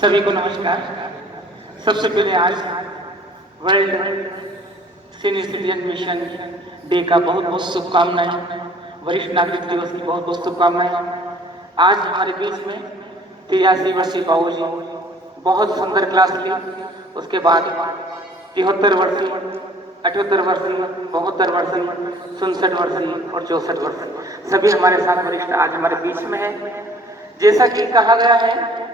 सभी को नमस्कार। सबसे पहले आज world senior citizen mission day का बहुत बहुत शुभकामनाएं। वरिष्ठ नागरिक दिवस की बहुत बहुत शुभकामनाएं। आज हमारे बीच में 83 वर्षीय बाबूजी बहुत सुंदर क्लास ली। उसके बाद 73 वर्षीय, 78 वर्षीय, 72 वर्षीय, 67 वर्षीय और 64 वर्षीय सभी हमारे साथ वरिष्ठ आज हमारे बीच में है। जैसा कि कहा गया है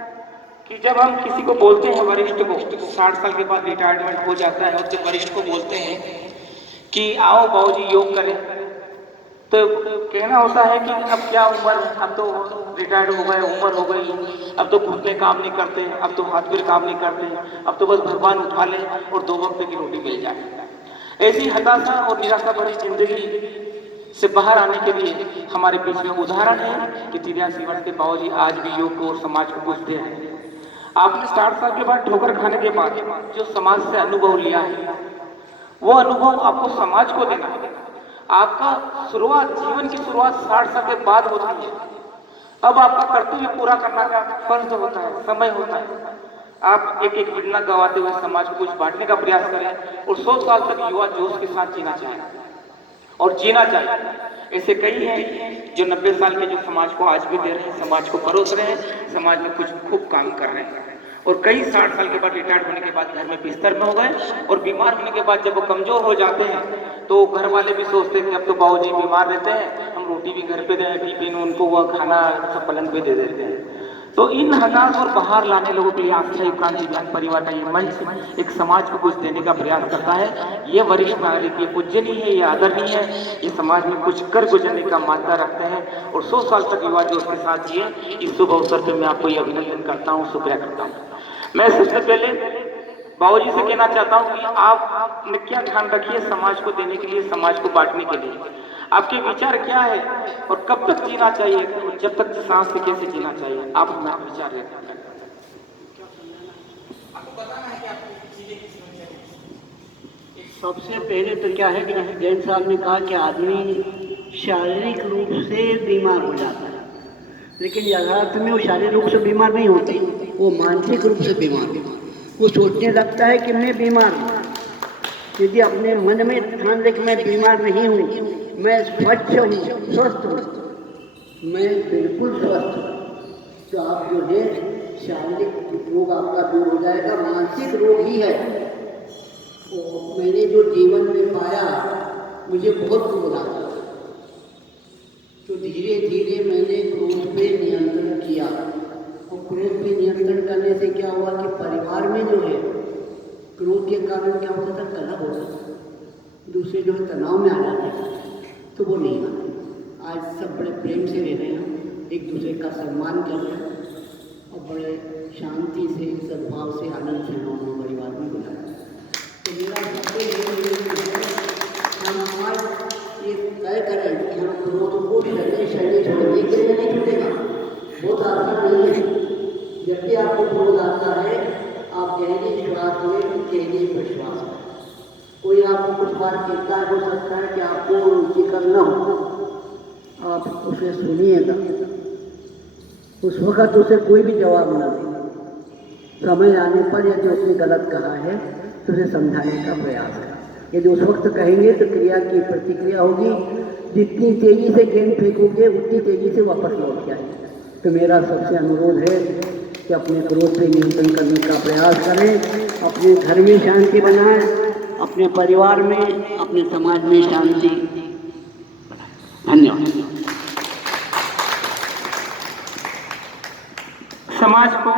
कि जब हम किसी को बोलते हैं वरिष्ठ को, 60 साल के बाद रिटायरमेंट हो जाता है, और जब वरिष्ठ को बोलते हैं कि आओ बाबूजी योग करें, तो कहना होता है कि अब क्या उम्र, अब तो रिटायर्ड हो गए, उम्र हो गई, अब तो घुटने काम नहीं करते, अब तो हाथ पैर काम नहीं करते, अब तो बस भगवान उठा ले और 2 वक्त की रोटी मिल जाए। ऐसी हताशा और निराशा भरी जिंदगी से बाहर आने के लिए हमारे बीच में उदाहरण है कि 83 वर्ष के बाबूजी आज भी योग को और समाज को पूछते हैं। आपने 60 साल के बाद ठोकर खाने के बाद जो समाज से अनुभव लिया है, वो अनुभव आपको समाज को देना है। आपका शुरुआत, जीवन की शुरुआत 60 साल के बाद होती है। अब आपका कर्तव्य पूरा करने का फर्ज होता है, समय होता है। आप एक एक दिन गवाते हुए समाज को कुछ बांटने का प्रयास करें और 100 साल तक युवा जोश के साथ जीना चाहें और जीना चाहिए। ऐसे कई हैं जो 90 साल के जो समाज को आज भी दे रहे हैं, समाज को परोस रहे हैं, समाज में कुछ खूब काम कर रहे हैं। और कई 60 साल के बाद रिटायर्ड होने के बाद घर में बिस्तर में हो गए, और बीमार होने के बाद जब वो कमजोर हो जाते हैं तो घर वाले भी सोचते हैं कि अब तो बाबूजी बीमार रहते हैं, हम रोटी भी घर पे दें, टिफिन उनको वह खाना सब पलंग पे दे देते हैं। तो इन हताश और बाहर लाने लोगों के लिए आस्थाई क्रांति ज्ञान परिवार का ये मंच एक समाज को कुछ देने का प्रयास करता है। ये वरिष्ठ नागरिक, ये पूज्यनीय है, ये आदरणीय है, ये समाज में कुछ कर गुजरने का मानता रखते हैं और 100 साल तक युवा जोश के साथ जिए। इस शुभ अवसर पर मैं आपको ये अभिनंदन करता हूँ, शुक्रिया करता हूँ। मैं सबसे पहले बाबूजी से कहना चाहता हूँ कि आपने क्या ध्यान रखिए समाज को देने के लिए, समाज को बांटने के लिए। आपके विचार क्या है और कब तक जीना चाहिए, जब तक सांस से कैसे जीना चाहिए, आप हमारा विचार रखें। सबसे पहले तो क्या है कि जैन साहब ने कहा कि आदमी शारीरिक रूप से बीमार हो जाता है, लेकिन यथार्थ में वो शारीरिक रूप से बीमार नहीं होते, वो मानसिक रूप से बीमार होते। वो सोचने लगता है कि मैं बीमार हूँ। यदि अपने मन में ठान ले कि मैं बीमार नहीं हूँ, मैं स्वच्छ हूँ, स्वस्थ हूँ, मैं बिल्कुल स्वस्थ हूँ, तो आप जो है शारीरिक रोग आपका दूर हो जाएगा। मानसिक रोग ही है। तो मैंने जो जीवन में पाया, मुझे बहुत क्रोध आता, तो धीरे धीरे मैंने क्रोध पे नियंत्रण किया। और क्रोध पे नियंत्रण करने से क्या हुआ कि परिवार में जो है क्रोध के कारण क्या होता था, कलह होता था, दूसरे जो है तनाव में आ जाते थे, तो वो नहीं आते। आज सब बड़े प्रेम से रह रहे हैं, एक दूसरे का सम्मान कर रहे हैं और बड़े शांति से, सद्भाव से, आनंद से हम परिवार में गुजारा। तो मेरा हम आज ये तय करें कि हम क्रोध को शरीर छोड़ने के लिए नहीं छूटेगा, बहुत आसान नहीं है। जब भी आपको क्रोध आता है, आप गहरी श्वास में गहरी विश्वास करें। कोई आपको कुछ बात कहता है, हो सकता है कि आपको जिक्र न हो, आप उसे सुनिएगा, उस वक्त उसे कोई भी जवाब न दे। समय आने पर यदि उसने गलत कहा है तो उसे समझाने का प्रयास करें। यदि उस वक्त कहेंगे तो क्रिया की प्रतिक्रिया होगी, जितनी तेजी से गेंद फेंकोगे उतनी तेजी से वापस लौट के आएगी। तो मेरा सबसे अनुरोध है कि अपने क्रोध पे नियंत्रण करने का प्रयास करें, अपने घर में शांति बनाएं, अपने परिवार में, अपने समाज में शांति बनाएं। धन्यवाद। समाज को,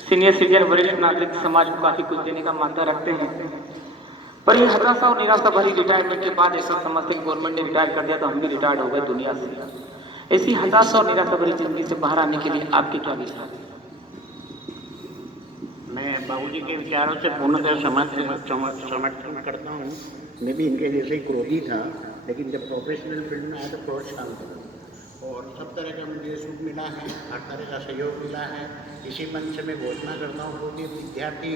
सीनियर सिटीजन वरिष्ठ नागरिक समाज को काफी कुछ देने का मानता रखते हैं, पर ये हताशा और निराशा भरी रिटायरमेंट के बाद ऐसा समझते हैं गवर्नमेंट ने रिटायर कर दिया तो हम भी रिटायर्ड हो गए दुनिया से। ऐसी हताशा और निराशा भरी जिंदगी से बाहर आने के लिए आपके क्या विचार हैं? मैं बाबूजी के विचारों से पूर्णतः समर्थन करता हूँ। मैं भी इनके जैसे ही क्रोधी था, लेकिन जब प्रोफेशनल फील्ड में आया तो क्रोध शांत हो, और सब तरह का मुझे सुख मिला है, हर तरह का सहयोग मिला है। इसी मंच से मैं घोषणा करता हूँ कि विद्यार्थी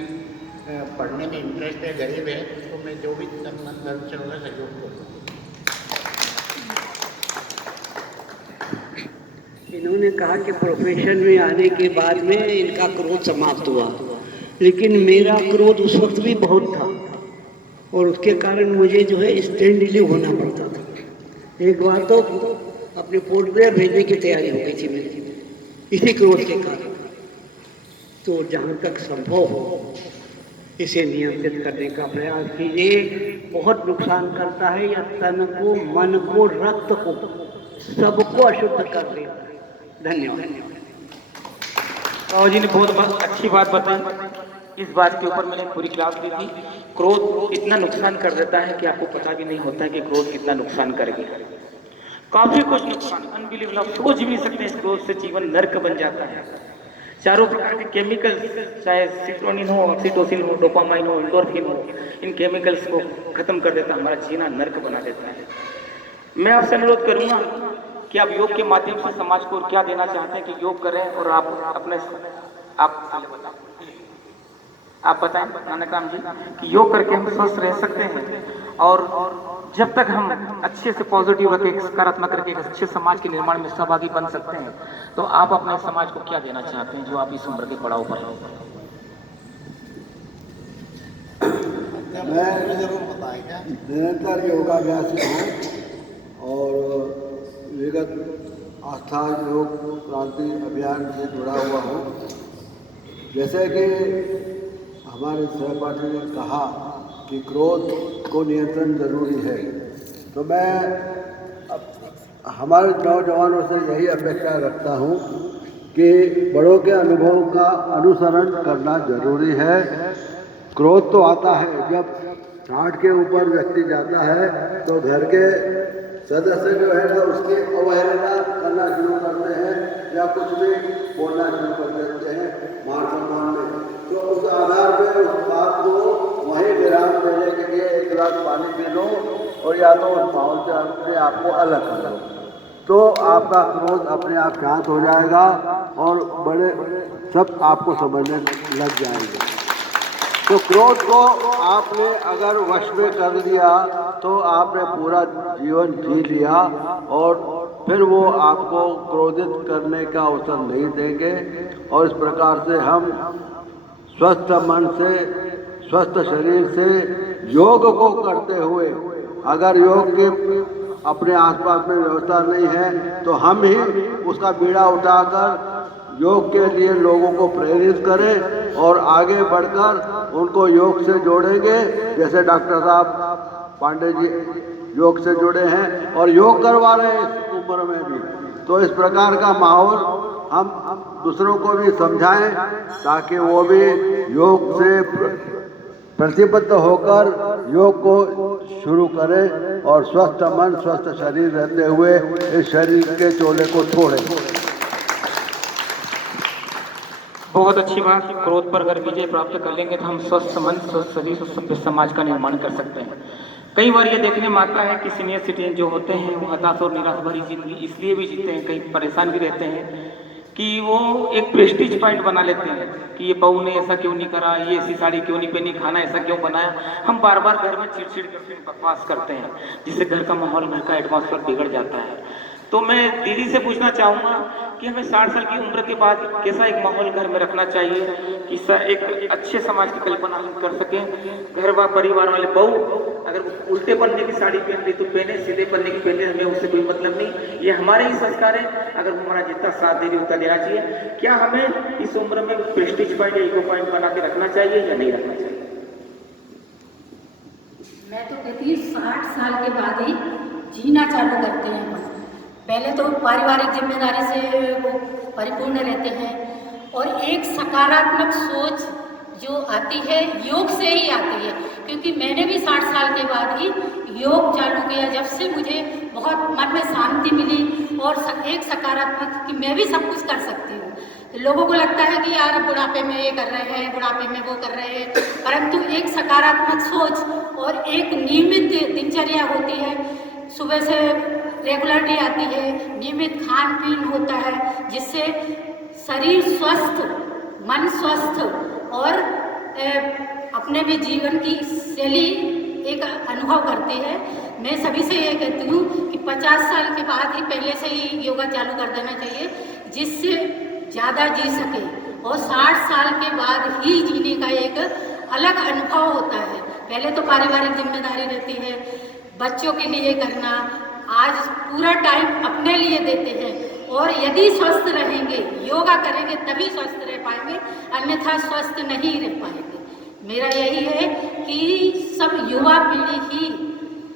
पढ़ने में इंटरेस्ट है, गरीब है, तो मैं जो भी तन मन धन से उन्हें सहयोग करूँगा। इन्होंने कहा कि प्रोफेशन में आने के बाद में इनका क्रोध समाप्त हुआ, लेकिन मेरा क्रोध उस वक्त भी बहुत था और उसके कारण मुझे जो है स्टैंड रिलीव होना पड़ता था। एक बार तो अपने पोर्ट ब्लेयर भेजने की तैयारी हो गई थी मेरी इसी क्रोध के कारण। तो जहाँ तक संभव हो इसे नियंत्रित करने का प्रयास कीजिए। बहुत नुकसान करता है, या तन को, मन को, रक्त को, सबको अशुद्ध कर देता है। धन्यवाद। राव जी ने बहुत अच्छी बात बताई। इस बात के ऊपर मैंने पूरी क्लास दी थी। क्रोध इतना नुकसान कर देता है कि आपको पता भी नहीं होता है कि क्रोध कितना नुकसान कर गया। काफी कुछ नुकसान अनबिलीवेबल, आप सोच भी नहीं सकते। इस क्रोध से जीवन नर्क बन जाता है। चारों प्रकार के केमिकल्स, चाहे सेरोटोनिन हो, ऑक्सीटोसिन हो, डोपामाइन हो, एंडोर्फिन हो, इन केमिकल्स को खत्म कर देता है, हमारा जीना नर्क बना देता है। मैं आपसे अनुरोध करूंगा कि आप योग के माध्यम से समाज को क्या देना चाहते हैं कि योग करें, और आप अपने आप बताएं नानकराम जी कि योग करके हम स्वस्थ रह सकते हैं, और जब तक हम अच्छे से पॉजिटिव रखें, सकारात्मक रखें, अच्छे समाज के निर्माण में सहभागी बन सकते हैं। तो आप अपने समाज को क्या देना चाहते हैं जो आप इस उम्र के पड़ाव पर हैं? मैं निरंतर योगाभ्यास में हूँ और विगत आस्था योग क्रांति अभियान से जुड़ा हुआ हूँ। जैसे कि हमारे सहपाठी ने कहा कि क्रोध को नियंत्रण जरूरी है, तो मैं हमारे नौजवानों से यही अपेक्षा रखता हूँ कि बड़ों के अनुभव का अनुसरण करना जरूरी है। क्रोध तो आता है जब 60 के ऊपर व्यक्ति जाता है तो घर के सदस्य जो है ना उसकी अवहेलना करना शुरू करते हैं या कुछ भी बोलना शुरू कर देते हैं मान सम्मान में। तो उस आधार पर उस बात को वहीं विराम देने के लिए एक गिलास पानी पी लो और या तो उस माहौल से अपने आप को अलग कर लो, तो आपका क्रोध अपने आप शांत हो जाएगा और बड़े सब आपको समझने लग जाएंगे। तो क्रोध को आपने अगर वश में कर लिया तो आपने पूरा जीवन जी लिया और फिर वो आपको क्रोधित करने का अवसर नहीं देंगे। और इस प्रकार से हम स्वस्थ मन से, स्वस्थ शरीर से योग को करते हुए, अगर योग के अपने आसपास में व्यवस्था नहीं है तो हम ही उसका बीड़ा उठाकर योग के लिए लोगों को प्रेरित करें और आगे बढ़कर उनको योग से जोड़ेंगे। जैसे डॉक्टर साहब पांडे जी योग से जुड़े हैं और योग करवा रहे हैं इस उम्र में भी, तो इस प्रकार का माहौल हम दूसरों को भी समझाएं ताकि वो भी योग से प्रतिबद्ध होकर योग को शुरू करें और स्वस्थ मन, स्वस्थ शरीर रहते हुए इस शरीर के चोले को छोड़ें। बहुत अच्छी बात। क्रोध पर अगर विजय प्राप्त कर लेंगे तो हम स्वस्थ मन, स्वस्थ शरीर, स्वस्थ समाज का निर्माण कर सकते हैं। कई बार ये देखने में आता है कि सीनियर सिटीजन जो होते हैं वो हताश और निराश भरी जिंदगी इसलिए भी जीते हैं, कई परेशान भी रहते हैं कि वो एक प्रेस्टीज पॉइंट बना लेते हैं कि ये बहू ने ऐसा क्यों नहीं करा, ये ऐसी साड़ी क्यों नहीं पहनी, खाना ऐसा क्यों बनाया। हम बार बार घर में चिड़चिड़ करके बकवास करते हैं जिससे घर का माहौल, घर का एटमॉस्फेयर बिगड़ जाता है। तो मैं दीदी से पूछना चाहूँगा कि हमें 60 साल की उम्र के बाद कैसा एक माहौल घर में रखना चाहिए कि एक अच्छे समाज की कल्पना हम कर सकें। घर व परिवार वाले बहू अगर वो उल्टे पन्ने की साड़ी पहन रही तो पहने, सीधे पन्ने की पहने, हमें उससे कोई मतलब नहीं, ये हमारे ही संस्कार है। अगर वो हमारा जितना साथ दे रही उतना देना चाहिए। क्या हमें इस उम्र में प्रेस्टीज पॉइंट या इको पॉइंट बना के रखना चाहिए या नहीं रखना चाहिए? मैं तो कहती हूँ 60 साल के बाद ही जीना चालू करते हैं। पहले तो पारिवारिक जिम्मेदारी से वो परिपूर्ण रहते हैं और एक सकारात्मक सोच जो आती है योग से ही आती है, क्योंकि मैंने भी 60 साल के बाद ही योग चालू किया, जब से मुझे बहुत मन में शांति मिली और एक सकारात्मक कि मैं भी सब कुछ कर सकती हूँ। लोगों को लगता है कि यार बुढ़ापे में ये कर रहे हैं, बुढ़ापे में वो कर रहे हैं, परंतु एक सकारात्मक सोच और एक नियमित दिनचर्या होती है, सुबह से रेगुलरिटी आती है, नियमित खान पीन होता है, जिससे शरीर स्वस्थ, मन स्वस्थ और अपने भी जीवन की शैली एक अनुभव करते हैं। मैं सभी से ये कहती हूँ कि 50 साल के बाद ही पहले से ही योगा चालू कर देना चाहिए, जिससे ज़्यादा जी सके। और 60 साल के बाद ही जीने का एक अलग अनुभव होता है। पहले तो पारिवारिक जिम्मेदारी रहती है, बच्चों के लिए करना, आज पूरा टाइम अपने लिए देते हैं। और यदि स्वस्थ रहेंगे, योगा करेंगे तभी स्वस्थ रह पाएंगे, अन्यथा स्वस्थ नहीं रह पाएंगे। मेरा यही है कि सब युवा पीढ़ी ही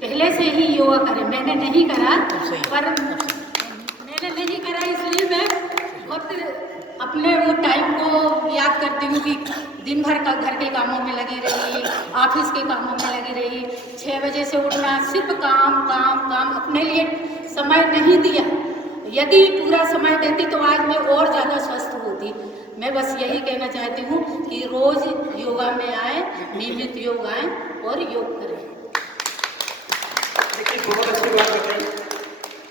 पहले से ही योगा करें। मैंने नहीं करा, पर मैंने नहीं करा इसलिए मैं बहुत अपने वो टाइम को याद करती हूँ कि दिन भर का घर के कामों में लगी रही, ऑफिस के कामों में लगी रही, 6 बजे से उठना, सिर्फ काम काम काम, अपने लिए समय नहीं दिया। यदि पूरा समय देती तो आज मैं और ज़्यादा स्वस्थ होती। मैं बस यही कहना चाहती हूँ कि रोज़ योगा में आए, नियमित योग आए और योग करें। देखिए, बहुत अच्छी बात बताई।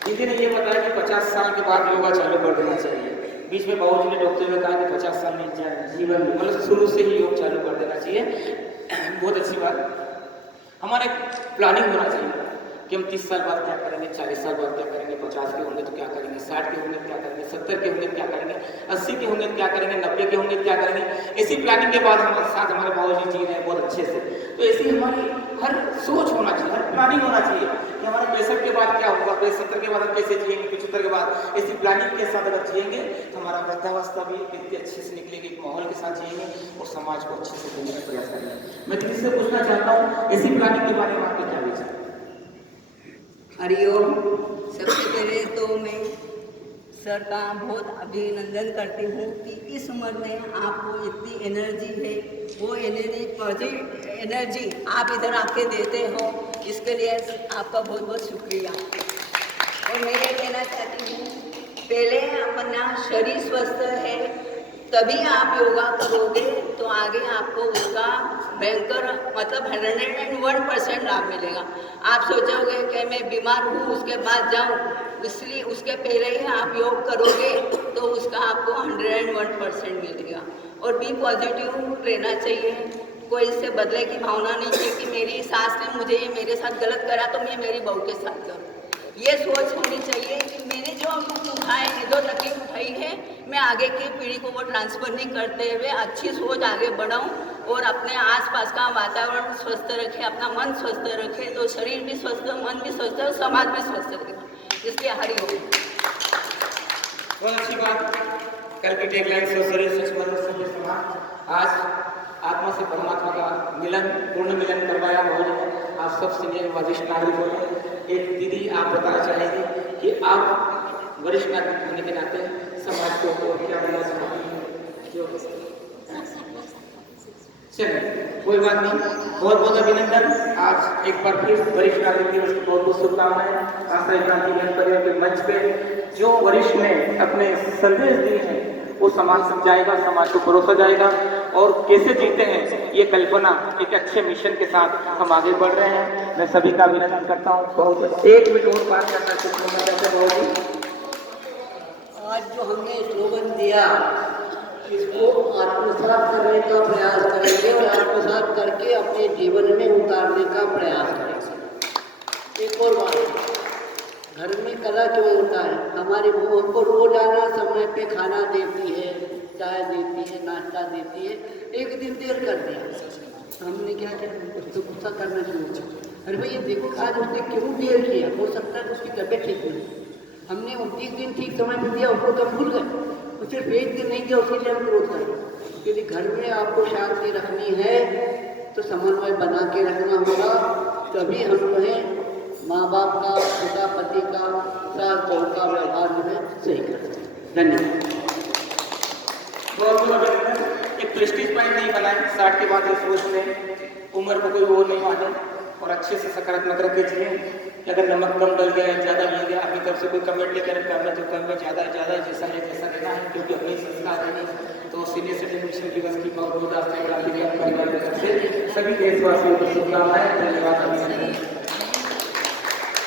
दीदी ने ये बताया कि 50 साल के बाद योगा चालू कर देना चाहिए। बीच में बाबूजी ने डॉक्टर में कहा कि 50 साल नहीं जाए जीवन में, मतलब शुरू से ही योग चालू कर देना चाहिए। बहुत अच्छी बात। हमारा प्लानिंग होना चाहिए कि हम 30 साल बाद क्या करेंगे, 40 साल बाद क्या करेंगे, 50 के होंगे तो क्या करेंगे, 60 के होंगे तो क्या करेंगे, 70 के होंगे तो क्या करेंगे, 80 के होंगे तो क्या करेंगे, 90 के होंगे तो क्या करेंगे। इसी प्लानिंग के बाद हमारे साथ हमारे बाबूजी जी रहे हैं बहुत अच्छे से। तो ऐसी हमारी हर सोच होना चाहिए, हर प्लानिंग होना चाहिए कि हमारे 65 के बाद क्या होगा, 70 के बाद हम कैसे जिएंगे, 75 के बाद। ऐसी प्लानिंग के साथ अगर जिएंगे तो हमारा वृद्धावस्था भी कितनी अच्छे से निकलेगी, एक माहौल के साथ जिएंगे और समाज को अच्छे से देने का प्रयास करेंगे। मैं किसी से पूछना चाहता हूँ, ऐसी प्लानिंग के बारे में आपके क्या विचार? हरिओम। सबसे पहले तो मैं सर का बहुत अभिनंदन करती हूँ कि इस उम्र में आपको इतनी एनर्जी है, वो एनर्जी आप इधर आके देते हो, इसके लिए आपका बहुत बहुत शुक्रिया। और मैं ये कहना चाहती हूँ, पहले अपना शरीर स्वस्थ है तभी आप योगा करोगे तो आगे आपको उसका भयंकर मतलब 101% लाभ मिलेगा। आप सोचोगे कि मैं बीमार हूँ उसके बाद जाऊँ, इसलिए उसके पहले ही आप योग करोगे तो उसका आपको 101% मिलेगा। और बी पॉजिटिव रहना चाहिए, कोई इससे बदले की भावना नहीं चाहिए कि मेरी सास ने मुझे मेरे साथ गलत करा तो मैं मेरी बहू के साथ करूँ। ये सोच होनी चाहिए कि मैंने जो दुख उठाए हैं, जो तकलीफ उठाई है, मैं आगे की पीढ़ी को वो ट्रांसफर नहीं करते हुए अच्छी सोच आगे बढ़ाऊं और अपने आसपास का वातावरण स्वस्थ रखे, अपना मन स्वस्थ रखे, तो शरीर भी स्वस्थ, मन भी स्वस्थ और समाज भी स्वस्थ रहे। इसलिए हरिओम। बहुत अच्छी बात। कल की टैगलाइन शरीर सच मन सभ्य समाज। आज आत्मा से परमात्मा का मिलन, पूर्ण मिलन करवाया बहुत। आप सब सीनियर वरिष्ठ नागरिकों ने एक दीदी आप बताना चाहेंगे कि आप वरिष्ठ नागरिक होने के नाते समाज को क्या बोलना चाहती हैं? चलिए, कोई बात नहीं, बहुत बहुत अभिनंदन। आज एक बार फिर वरिष्ठ नागरिक दिवस की बहुत बहुत शुभकामनाएं। आश्रय क्रांति बहन परिवार के मंच पे जो वरिष्ठ ने अपने संदेश दिए हैं वो समाज तक जाएगा, समाज को परोसा जाएगा। और कैसे जीते हैं ये कल्पना एक अच्छे मिशन के साथ हम आगे बढ़ रहे हैं। मैं सभी का अभिनंदन करता हूँ। बहुत 1 मिनट और बात करना चाहते हैं। आज जो हमने स्लोगन दिया इसको आत्मसात करने का प्रयास करेंगे और आत्मसात करके अपने जीवन में उतारने का प्रयास करेंगे। एक और बात, घर में कला क्यों होता है? हमारी बहू हमको रोजाना समय पे खाना देती है, चाय देती है, नाश्ता देती है। एक दिन देर कर दिया तो हमने क्या किया, उसको गुस्सा करना शुरू किया। अरे भाई ये देखो आज उसने क्यों देर किया, हो सकता है उसकी तबीयत ठीक नहीं। हमने 29 दिन ठीक समय पर दिया, उसको कम भूल गए, तो सिर्फ 1 दिन नहीं दिया उसके लिए हम क्रोध करें। यदि घर में आपको शांति रखनी है तो समन्वय बना के रखना होगा, तभी हम जो है माँ बाप का, पिता पति का, सास बहू का व्यवहार जो है सही कर सकते हैं। धन्यवाद। एक प्रेस्टीज पॉइंट नहीं बनाए, 60 के बाद इस सोच में उम्र को कोई वो नहीं माने और अच्छे से सकारात्मक रख जिए। अगर नमक कम डल गया, ज़्यादा मिल गया, अपनी तरफ से कोई कमेंट लेकर करना जो कम है, ज़्यादा है ज़्यादा, जैसा है जैसा रहना है, क्योंकि अपनी संस्कार है। तो सीनियर सिटीजन मिशन दिवस की बहुत बहुत आश्रय क्रांति परिवार की तरफ से सभी देशवासियों को शुभकामनाएं। धन्यवाद।